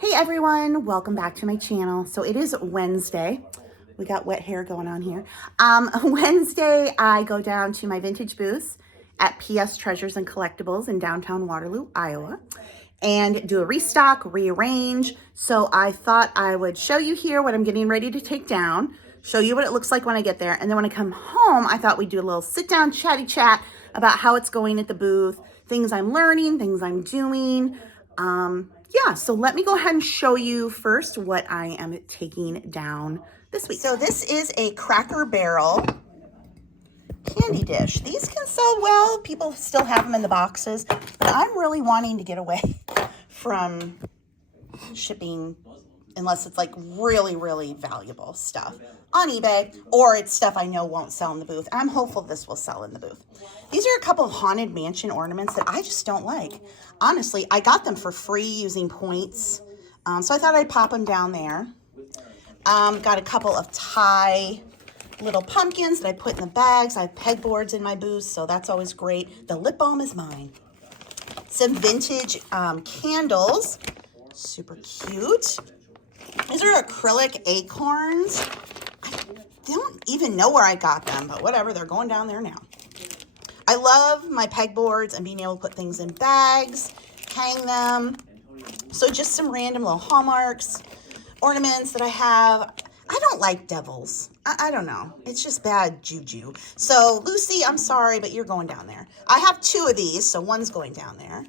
Hey everyone, welcome back to my channel. So it is Wednesday. We got wet hair going on here. Wednesday, I go down to my vintage booth at PS Treasures and Collectibles in downtown Waterloo, Iowa, and do a restock, rearrange. So I thought I would show you here what I'm getting ready to take down, show you what it looks like when I get there. And then when I come home, I thought we'd do a little sit down, chatty chat about how it's going at the booth, things I'm learning, things I'm doing. Yeah, so let me go ahead and show you first what I am taking down this week. So this is a Cracker Barrel candy dish. These can sell well. People still have them in the boxes, but I'm really wanting to get away from shipping unless it's like really, really valuable stuff on eBay, or it's stuff I know won't sell in the booth. I'm hopeful this will sell in the booth. These are a couple of Haunted Mansion ornaments that I just don't like. Honestly, I got them for free using points, so I thought I'd pop them down there. Got a couple of Thai little pumpkins that I put in the bags. I have pegboards in my booth, so that's always great. The lip balm is mine. Some vintage candles, super cute. These are acrylic acorns. I don't even know where I got them, but whatever, they're going down there now. I love my pegboards and being able to put things in bags, hang them. So just some random little hallmarks, ornaments that I have. I don't like devils. I don't know. It's just bad juju. So Lucy, I'm sorry, but you're going down there. I have two of these, so one's going down there.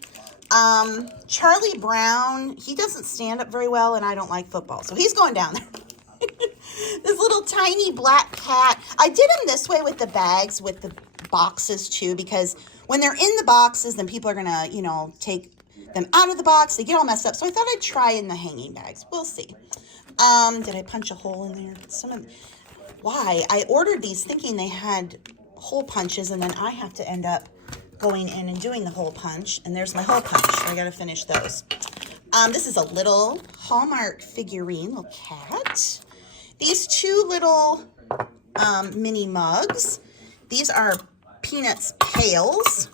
Charlie Brown, he doesn't stand up very well, and I don't like football, so he's going down there. This little tiny black cat. I did him this way with the bags, with the boxes too, because when they're in the boxes, then people are gonna, you know, take them out of the box. They get all messed up. So I thought I'd try in the hanging bags. We'll see. Did I punch a hole in there? Why? I ordered these thinking they had hole punches, and then I have to end up going in and doing the hole punch. And there's my hole punch. So I got to finish those. This is a little Hallmark figurine, little cat. These two little mini mugs. These are Peanuts pails.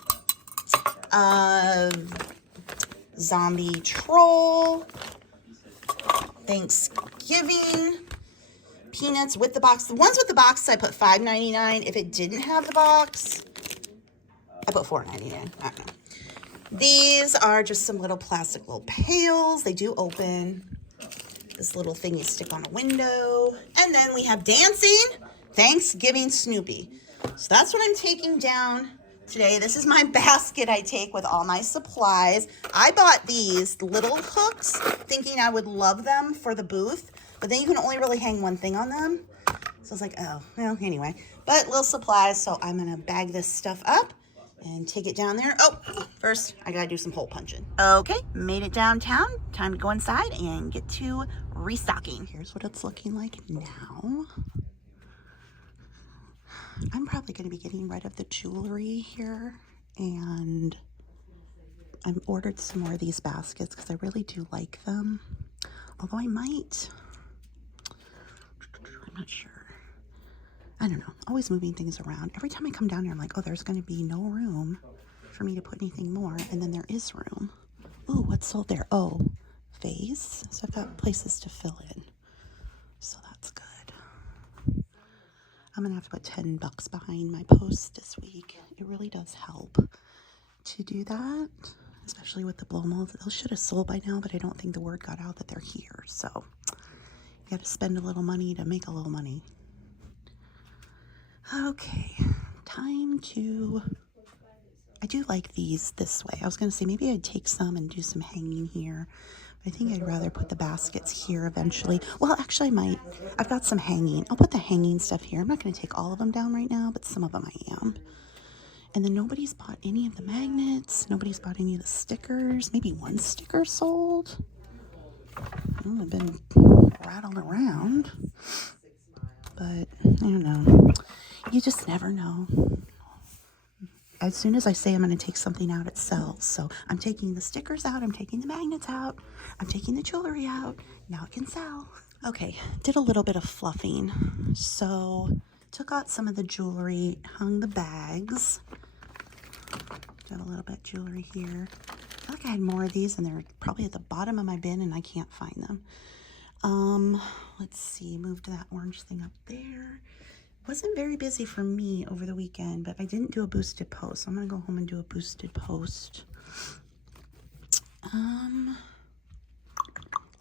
Zombie troll. Thanksgiving. Peanuts with the box. The ones with the box, I put $5.99. If it didn't have the box, I put $4.99. I don't know. These are just some little plastic little pails. They do open. This little thing you stick on a window. And then we have dancing Thanksgiving Snoopy. So that's what I'm taking down today. This is my basket I take with all my supplies. I bought these little hooks thinking I would love them for the booth, but then you can only really hang one thing on them. So I was like, oh, well, anyway. But little supplies, so I'm going to bag this stuff up and take it down there. Oh, first, I got to do some hole punching. Okay, made it downtown. Time to go inside and get to restocking. Here's what it's looking like now. I'm probably going to be getting rid of the jewelry here, and I've ordered some more of these baskets because I really do like them. Although I'm not sure. I don't know. Always moving things around. Every time I come down here, I'm like, oh, there's going to be no room for me to put anything more, and then there is room. Ooh, what's sold there? Oh, vase. So I've got places to fill in. So that's good. I'm going to have to put $10 behind my post this week. It really does help to do that, especially with the blow molds. Those should have sold by now, but I don't think the word got out that they're here. So you got to spend a little money to make a little money. Okay, time to... I do like these this way. I was going to say maybe I'd take some and do some hanging here. I think I'd rather put the baskets here eventually. Well, actually I might. I've got some hanging. I'll put the hanging stuff here. I'm not going to take all of them down right now, but some of them I am. And then nobody's bought any of the magnets. Nobody's bought any of the stickers. Maybe one sticker sold. Well, I've been rattled around. But, I don't know. You just never know. As soon as I say I'm going to take something out, it sells. So I'm taking the stickers out. I'm taking the magnets out. I'm taking the jewelry out. Now it can sell. Okay, did a little bit of fluffing. So took out some of the jewelry, hung the bags. Got a little bit of jewelry here. feel like I had more of these and they're probably at the bottom of my bin and I can't find them. Let's see, moved that orange thing up there. Wasn't very busy for me over the weekend, but I didn't do a boosted post. So I'm gonna go home and do a boosted post.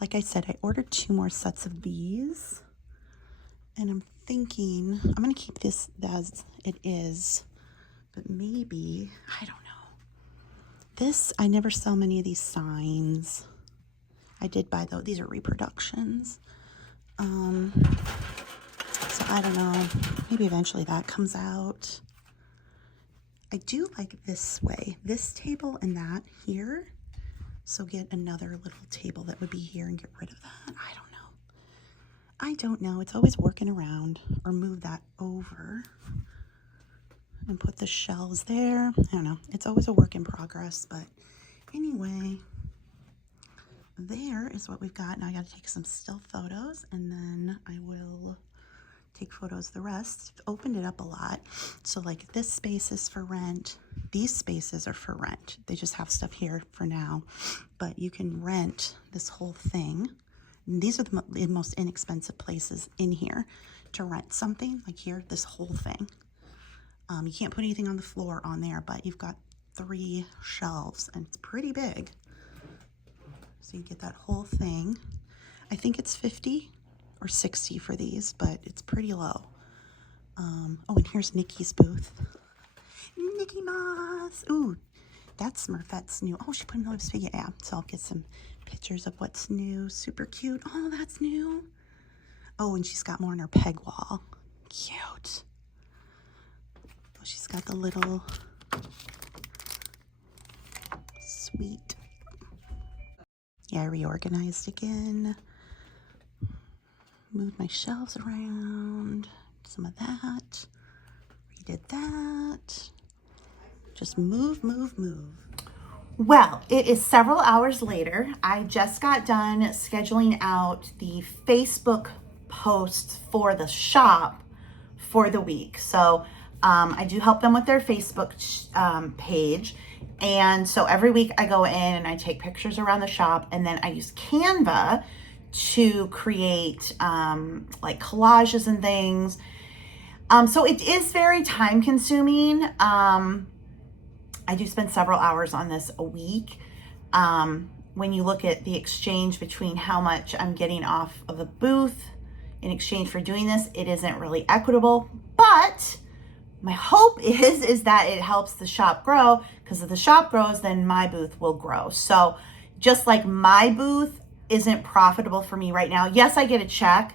Like I said, I ordered 2 more sets of these. And I'm thinking, I'm gonna keep this as it is, but maybe, I don't know. This, I never sell many of these signs. I did buy those, these are reproductions. So I don't know, maybe eventually that comes out. I do like this way, this table and that here. So get another little table that would be here and get rid of that. I don't know. It's always working around, or move that over and put the shelves there. I don't know. It's always a work in progress, but anyway, there is what we've got. Now I got to take some still photos and then I will take photos of the rest. Opened it up a lot. So like this space is for rent. These spaces are for rent. They just have stuff here for now, but you can rent this whole thing. And these are the most inexpensive places in here to rent something. Like here, this whole thing. You can't put anything on the floor on there, but you've got 3 shelves and it's pretty big. So you get that whole thing. I think it's 50 or 60 for these, but it's pretty low. Oh, and here's Nikki's booth. Nikki Moss. Ooh, that's Smurfette's new. Oh, she put in those figure. Yeah, so I'll get some pictures of what's new. Super cute. Oh, that's new. Oh, and she's got more on her peg wall. Cute. Oh, she's got the little sweet. Yeah, I reorganized again. Moved my shelves around. Some of that. Redid that. Just move, move, move. Well, it is several hours later. I just got done scheduling out the Facebook posts for the shop for the week. So I do help them with their Facebook page. And so every week I go in and I take pictures around the shop, and then I use Canva to create like collages and things. So it is very time consuming. I do spend several hours on this a week. When you look at the exchange between how much I'm getting off of the booth in exchange for doing this, it isn't really equitable, but my hope is that it helps the shop grow, because if the shop grows, then my booth will grow. So just like my booth isn't profitable for me right now. Yes, I get a check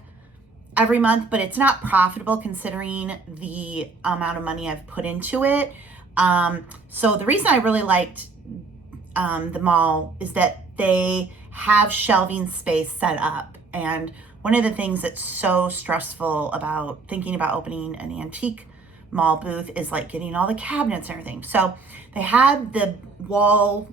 every month, but it's not profitable considering the amount of money I've put into it. So the reason I really liked the mall is that they have shelving space set up. And one of the things that's so stressful about thinking about opening an antique mall booth is like getting all the cabinets and everything. So they had the wall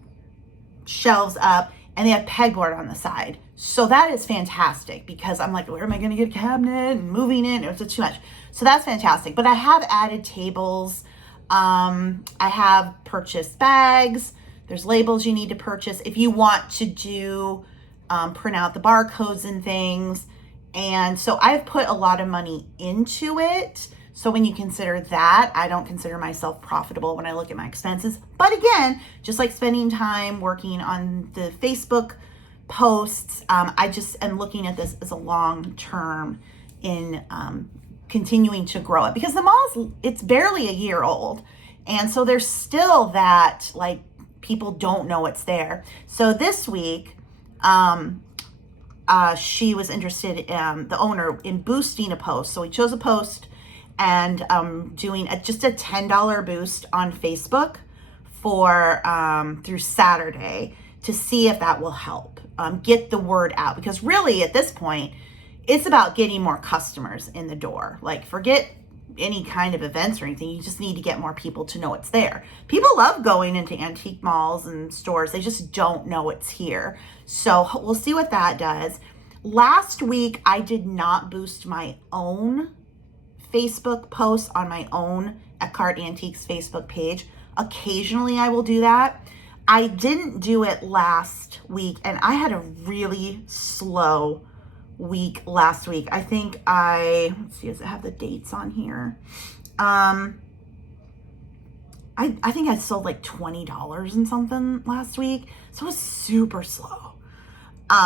shelves up and they have pegboard on the side. So that is fantastic, because I'm like, where am I going to get a cabinet and moving it? It was just too much. So that's fantastic. But I have added tables. I have purchased bags. There's labels you need to purchase if you want to do print out the barcodes and things. And so I've put a lot of money into it. So when you consider that, I don't consider myself profitable when I look at my expenses. But again, just like spending time working on the Facebook posts, I just am looking at this as a long term in continuing to grow it, because the mall's, it's barely a year old. And so there's still that, like, people don't know it's there. So this week, she was interested, the owner, in boosting a post. So we chose a post and doing just a $10 boost on Facebook for through Saturday to see if that will help get the word out. Because really at this point, it's about getting more customers in the door. Like, forget any kind of events or anything. You just need to get more people to know it's there. People love going into antique malls and stores. They just don't know it's here. So we'll see what that does. Last week, I did not boost my own Facebook posts on my own Eckhart Antiques Facebook page. Occasionally I will do that. I didn't do it last week, and I had a really slow week last week. I think let's see, does it have the dates on here? I think I sold like $20 and something last week. So it was super slow.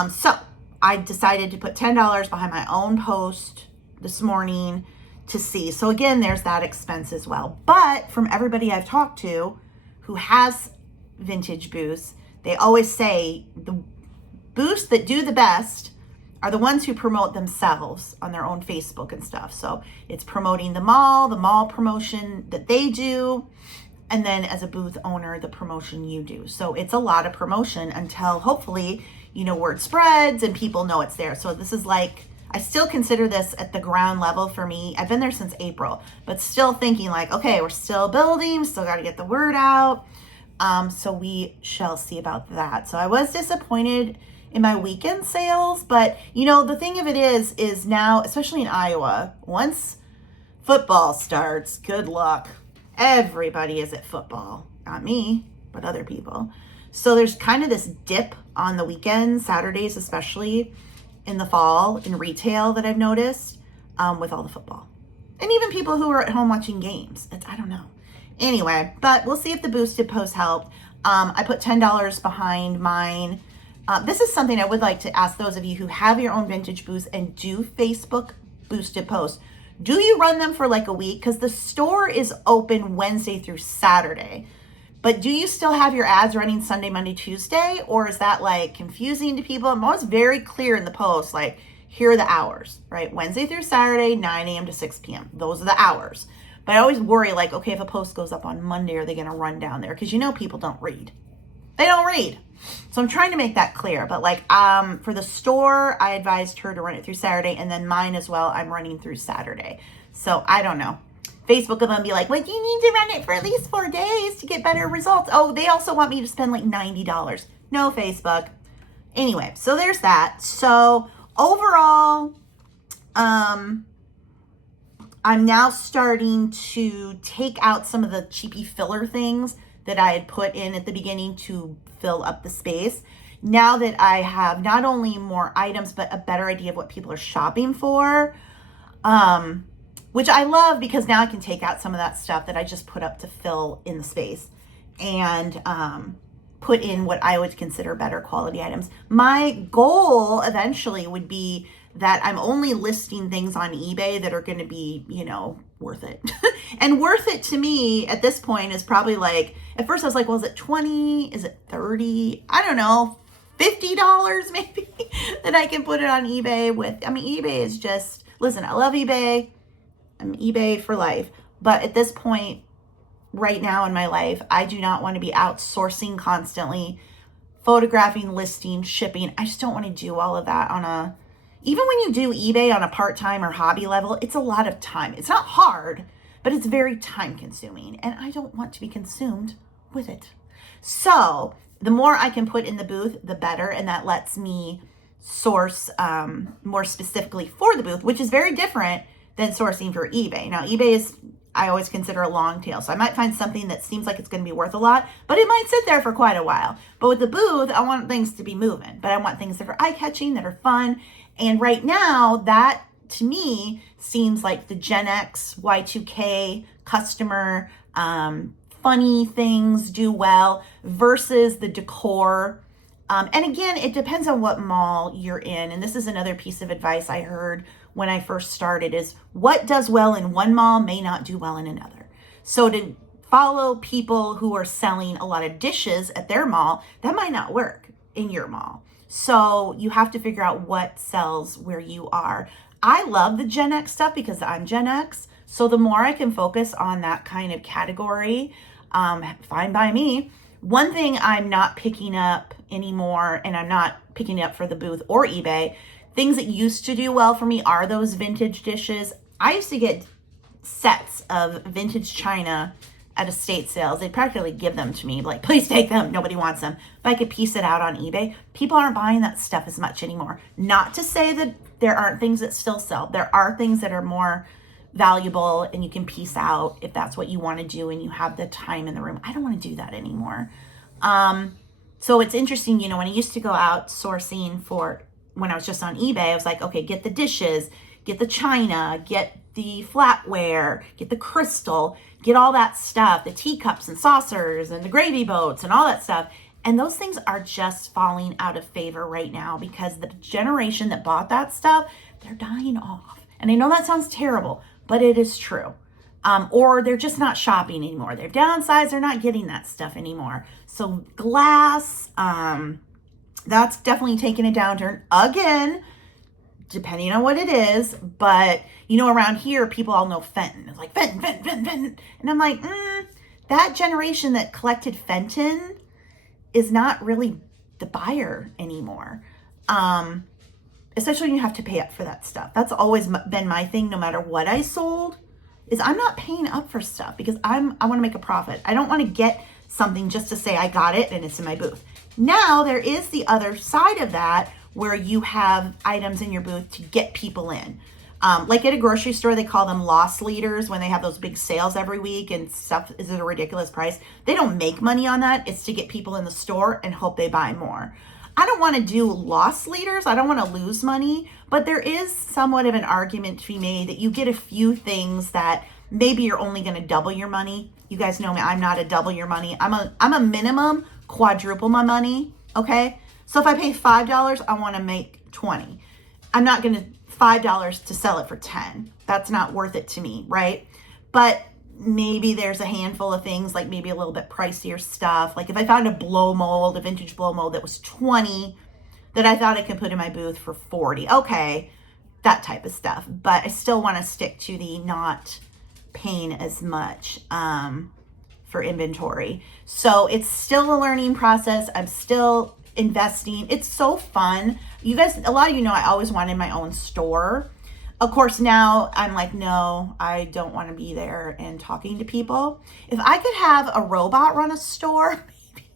So I decided to put $10 behind my own post this morning to see. So again, there's that expense as well. But from everybody I've talked to who has vintage booths, they always say the booths that do the best are the ones who promote themselves on their own Facebook and stuff. So it's promoting the mall promotion that they do, and then as a booth owner, the promotion you do. So it's a lot of promotion until hopefully, word spreads and people know it's there. So this is like, I still consider this at the ground level for me. I've been there since April, but still thinking like, okay, we're still building, still got to get the word out. So we shall see about that. So I was disappointed in my weekend sales, but the thing of it is now, especially in Iowa, once football starts, good luck. Everybody is at football, not me, but other people. So there's kind of this dip on the weekends, Saturdays, especially in the fall in retail that I've noticed, with all the football and even people who are at home watching games. I don't know. Anyway, but we'll see if the boosted post helped. I put $10 behind mine. This is something I would like to ask those of you who have your own vintage booths and do Facebook boosted posts. Do you run them for like a week? Because the store is open Wednesday through Saturday. But do you still have your ads running Sunday, Monday, Tuesday? Or is that like confusing to people? I'm always very clear in the post, like, here are the hours, right? Wednesday through Saturday, 9 a.m. to 6 p.m. Those are the hours. But I always worry, like, okay, if a post goes up on Monday, are they going to run down there? Because people don't read. They don't read. So I'm trying to make that clear. But like for the store, I advised her to run it through Saturday. And then mine as well, I'm running through Saturday. So I don't know. Facebook will then be like, well, you need to run it for at least 4 days to get better results. Oh, they also want me to spend like $90. No, Facebook. Anyway, so there's that. So overall, I'm now starting to take out some of the cheapy filler things that I had put in at the beginning to fill up the space. Now that I have not only more items, but a better idea of what people are shopping for, which I love because now I can take out some of that stuff that I just put up to fill in the space and put in what I would consider better quality items. My goal eventually would be that I'm only listing things on eBay that are going to be, worth it. And worth it to me at this point is probably like, at first I was like, well, is it 20? Is it 30? I don't know, $50 maybe that I can put it on eBay with. eBay is just, listen, I love eBay. I'm eBay for life. But at this point right now in my life, I do not want to be outsourcing constantly, photographing, listing, shipping. I just don't want to do all of that even when you do eBay on a part-time or hobby level, it's a lot of time. It's not hard, but it's very time consuming, and I don't want to be consumed with it. So the more I can put in the booth, the better, and that lets me source more specifically for the booth, which is very different than sourcing for eBay. Now, eBay is, I always consider a long tail. So I might find something that seems like it's going to be worth a lot, but it might sit there for quite a while. But with the booth, I want things to be moving, but I want things that are eye-catching, that are fun. And right now, that to me seems like the Gen X, Y2K customer, funny things do well versus the decor. And again, it depends on what mall you're in. And this is another piece of advice I heard when I first started is what does well in one mall may not do well in another. So to follow people who are selling a lot of dishes at their mall, that might not work in your mall. So you have to figure out what sells where you are. I love the Gen X stuff because I'm Gen X. So the more I can focus on that kind of category, fine by me. One thing I'm not picking up anymore, and I'm not picking it up for the booth or eBay, things that used to do well for me are those vintage dishes. I used to get sets of vintage china at estate sales. They'd practically give them to me, like, please take them. Nobody wants them. If I could piece it out on eBay, people aren't buying that stuff as much anymore. Not to say that there aren't things that still sell. There are things that are more valuable and you can piece out if that's what you want to do and you have the time in the room. I don't want to do that anymore. So it's interesting, you know, when I used to go out sourcing for, when I was just on eBay, I was like, okay, get the dishes, get the china, get the flatware, get the crystal, get all that stuff, the teacups and saucers and the gravy boats and all that stuff. And those things are just falling out of favor right now because the generation that bought that stuff, they're dying off. And I know that sounds terrible, but it is true. Or they're just not shopping anymore. They're downsized. They're not getting that stuff anymore. So glass, that's definitely taking a downturn again, depending on what it is. But, you know, around here, people all know Fenton. It's like Fenton, Fenton, Fenton, Fenton. And I'm like, that generation that collected Fenton is not really the buyer anymore. Especially when you have to pay up for that stuff. That's always been my thing, no matter what I sold, is I'm not paying up for stuff because I want to make a profit. I don't want to get something just to say I got it and it's in my booth. Now there is the other side of that where you have items in your booth to get people in. Like at a grocery store, they call them loss leaders when they have those big sales every week and stuff is at a ridiculous price. They don't make money on that. It's to get people in the store and hope they buy more. I don't want to do loss leaders. I don't want to lose money, but there is somewhat of an argument to be made that you get a few things that maybe you're only going to double your money. You guys know me. I'm not a double your money. I'm a minimum quadruple my money. Okay. So if I pay $5, I want to make 20. I'm not going to $5 to sell it for 10. That's not worth it to me. Right. But maybe there's a handful of things, like maybe a little bit pricier stuff. Like if I found a blow mold, a vintage blow mold that was 20 that I thought I could put in my booth for 40. Okay, that type of stuff. But I still want to stick to the not paying as much for inventory. So it's still a learning process. I'm still investing. It's so fun. You guys, a lot of you know I always wanted my own store. Of course, now I'm like, no, I don't want to be there and talking to people. If I could have a robot run a store, maybe.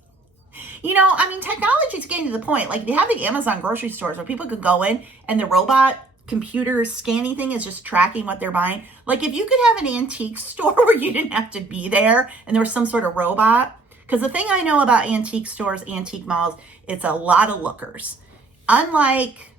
You know, I mean, technology is getting to the point. Like they have the Amazon grocery stores where people could go in and the robot computer scanning thing is just tracking what they're buying. Like if you could have an antique store where you didn't have to be there and there was some sort of robot. Because the thing I know about antique stores, antique malls, it's a lot of lookers. Unlike,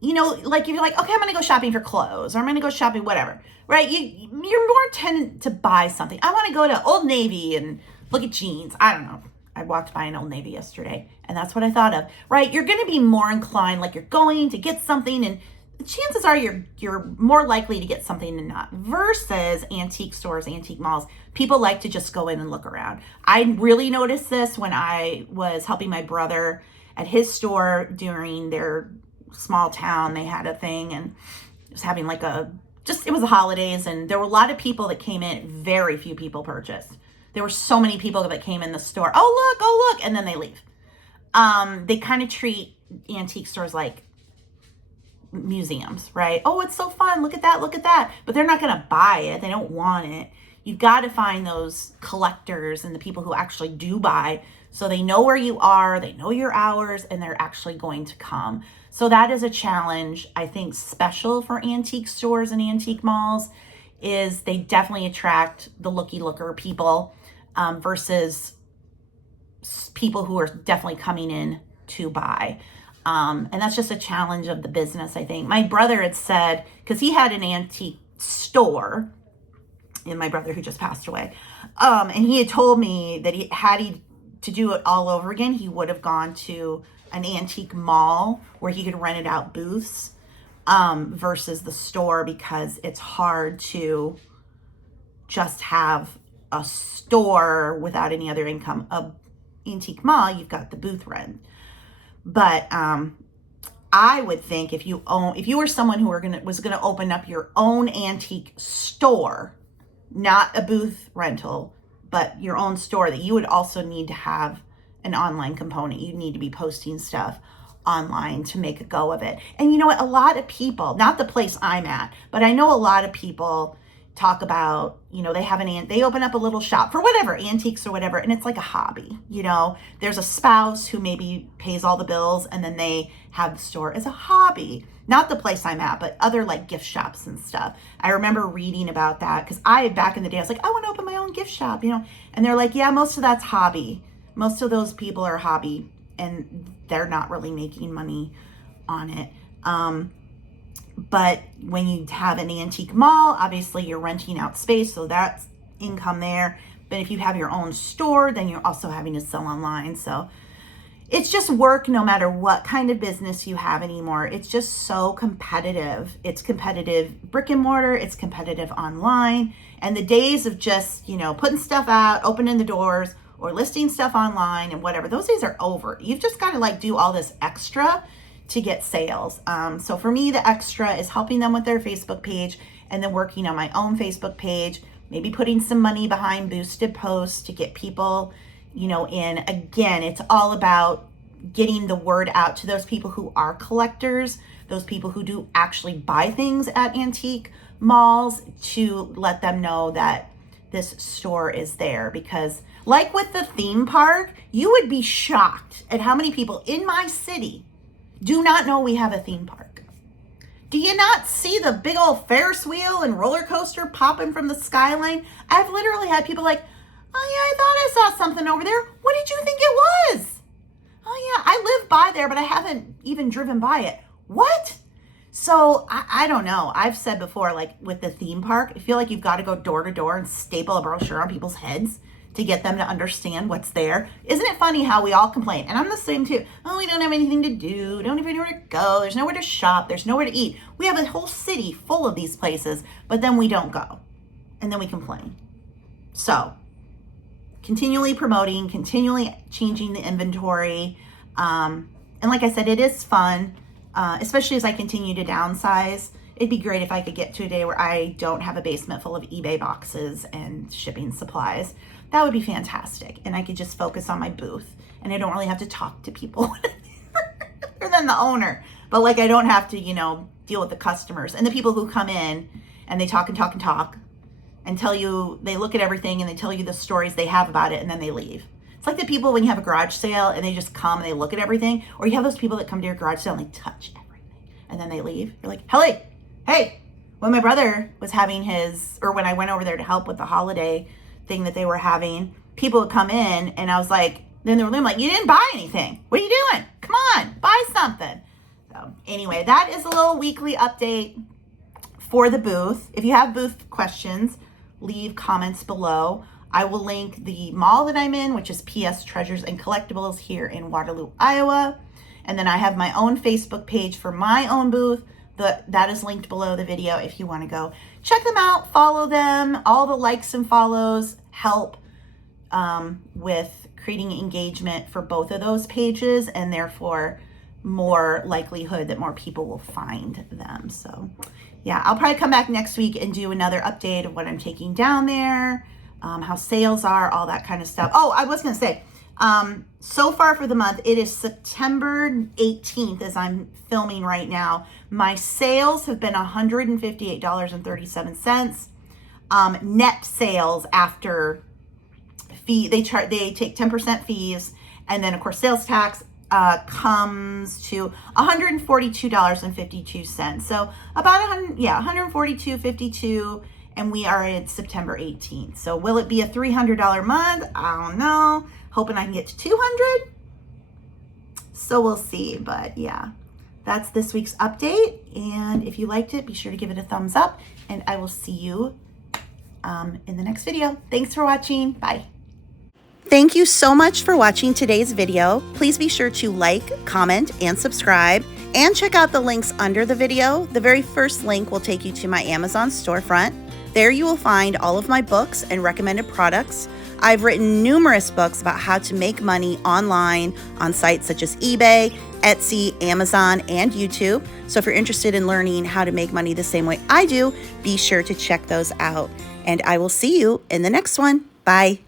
you know, like if you're like, okay, I'm going to go shopping for clothes or I'm going to go shopping, whatever, right? You're more tended to buy something. I want to go to Old Navy and look at jeans. I don't know. I walked by an Old Navy yesterday and that's what I thought of, right? You're going to be more inclined, like you're going to get something and the chances are you're more likely to get something than not, versus antique stores, antique malls. People like to just go in and look around. I really noticed this when I was helping my brother at his store during their small town. They had a thing and it was having like it was the holidays and there were a lot of people that came in. Very few people purchased. There were so many people that came in the store. Oh look, and then they leave. They kind of treat antique stores like museums, right? Oh, it's so fun. Look at that. But they're not going to buy it. They don't want it. You've got to find those collectors and the people who actually do buy so they know where you are, they know your hours, and they're actually going to come. So that is a challenge, I think, special for antique stores and antique malls, is they definitely attract the looker people versus people who are definitely coming in to buy. And that's just a challenge of the business, I think. My brother had said, because he had an antique store, and my brother who just passed away, and he had told me that he to do it all over again, he would have gone to an antique mall where he could rent it out booths versus the store, because it's hard to just have a store without any other income. A antique mall, you've got the booth rent. But I would think if you were someone who was gonna open up your own antique store, not a booth rental, but your own store, that you would also need to have an online component. You need to be posting stuff online to make a go of it. And you know what? A lot of people, not the place I'm at, but I know a lot of people talk about, you know, they open up a little shop for whatever, antiques or whatever, and it's like a hobby. You know, there's a spouse who maybe pays all the bills and then they have the store as a hobby. Not the place I'm at, but other like gift shops and stuff. I remember reading about that because back in the day, I was like, I want to open my own gift shop, you know, and they're like, yeah, most of that's hobby. Most of those people are hobby and they're not really making money on it. But when you have an antique mall, obviously you're renting out space, so that's income there. But if you have your own store, then you're also having to sell online. So it's just work no matter what kind of business you have anymore. It's just so competitive. It's competitive brick and mortar, it's competitive online. And the days of just, you know, putting stuff out, opening the doors, or listing stuff online and whatever, those days are over. You've just got to like do all this extra to get sales. So for me, the extra is helping them with their Facebook page and then working on my own Facebook page, maybe putting some money behind boosted posts to get people, you know, in. Again, it's all about getting the word out to those people who are collectors, those people who do actually buy things at antique malls, to let them know that this store is there. Because like with the theme park, you would be shocked at how many people in my city do not know we have a theme park. Do you not see the big old Ferris wheel and roller coaster popping from the skyline? I've literally had people like, oh yeah, I thought I saw something over there. What did you think it was? Oh yeah, I live by there, but I haven't even driven by it. What? So I don't know. I've said before, like with the theme park, I feel like you've got to go door to door and staple a brochure on people's heads to get them to understand what's there. Isn't it funny how we all complain? And I'm the same too. Oh, we don't have anything to do. Don't even know where to go. There's nowhere to shop. There's nowhere to eat. We have a whole city full of these places, but then we don't go. And then we complain. So continually promoting, continually changing the inventory. And like I said, it is fun, especially as I continue to downsize. It'd be great if I could get to a day where I don't have a basement full of eBay boxes and shipping supplies. That would be fantastic. And I could just focus on my booth and I don't really have to talk to people other than the owner. But like, I don't have to, you know, deal with the customers and the people who come in and they talk and talk and talk and tell you, they look at everything and they tell you the stories they have about it and then they leave. It's like the people when you have a garage sale and they just come and they look at everything, or you have those people that come to your garage sale and they touch everything and then they leave. You're like, hey, when my brother was having his, or when I went over there to help with the holiday thing that they were having, people would come in and I was like, then they were like, you didn't buy anything. What are you doing? Come on, buy something. So anyway, that is a little weekly update for the booth. If you have booth questions, leave comments below. I will link the mall that I'm in, which is PS Treasures and Collectibles here in Waterloo, Iowa. And then I have my own Facebook page for my own booth. That is linked below the video if you want to go check them out, follow them. All the likes and follows help with creating engagement for both of those pages, and therefore more likelihood that more people will find them. So yeah, I'll probably come back next week and do another update of what I'm taking down there, how sales are, all that kind of stuff. Oh, I was going to say, so far for the month, it is September 18th as I'm filming right now. My sales have been $158.37. Net sales after fee, they take 10% fees, and then of course sales tax comes to $142.52. So about $142.52, and we are at September 18th. So will it be a $300 month? I don't know. Hoping I can get to 200. So we'll see. But yeah, that's this week's update. And if you liked it, be sure to give it a thumbs up. And I will see you in the next video. Thanks for watching. Bye. Thank you so much for watching today's video. Please be sure to like, comment, and subscribe. And check out the links under the video. The very first link will take you to my Amazon storefront. There you will find all of my books and recommended products. I've written numerous books about how to make money online on sites such as eBay, Etsy, Amazon, and YouTube. So if you're interested in learning how to make money the same way I do, be sure to check those out. And I will see you in the next one. Bye.